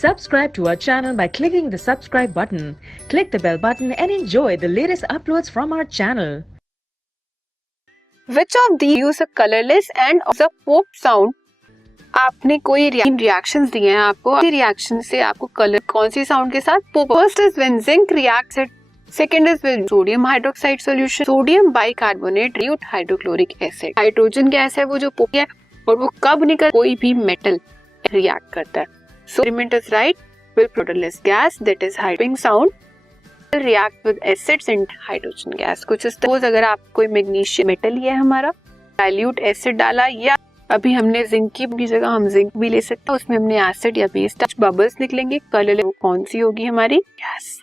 Subscribe to our channel by clicking the subscribe button. Click the bell button and enjoy the latest uploads from our channel. Which of these use a colorless and of the pop sound? आपने कोई रिएक्शंस दिए हैं आपको, रिएक्शन से आपको कलर कौन सी साउंड के साथ pop? First is when zinc reacts it, second is with sodium hydroxide solution, sodium bicarbonate, dilute hydrochloric acid. Hydrogen gas है वो जो पॉप है और वो कब निकल कोई भी मेटल रिएक्ट करता है। So element is right, will प्रोडक्टलेस gas that is hyping sound react with acids and hydrogen gas. कुछ सपोज अगर आप कोई मैग्नीशियम मेटल ही है हमारा, डाइल्यूट एसिड डाला या अभी हमने जिंक की जगह हम जिंक भी ले सकते हैं, उसमें हमने एसिड या बेस टच बबल्स निकलेंगे, कलर वो कौन सी होगी हमारी? गैस।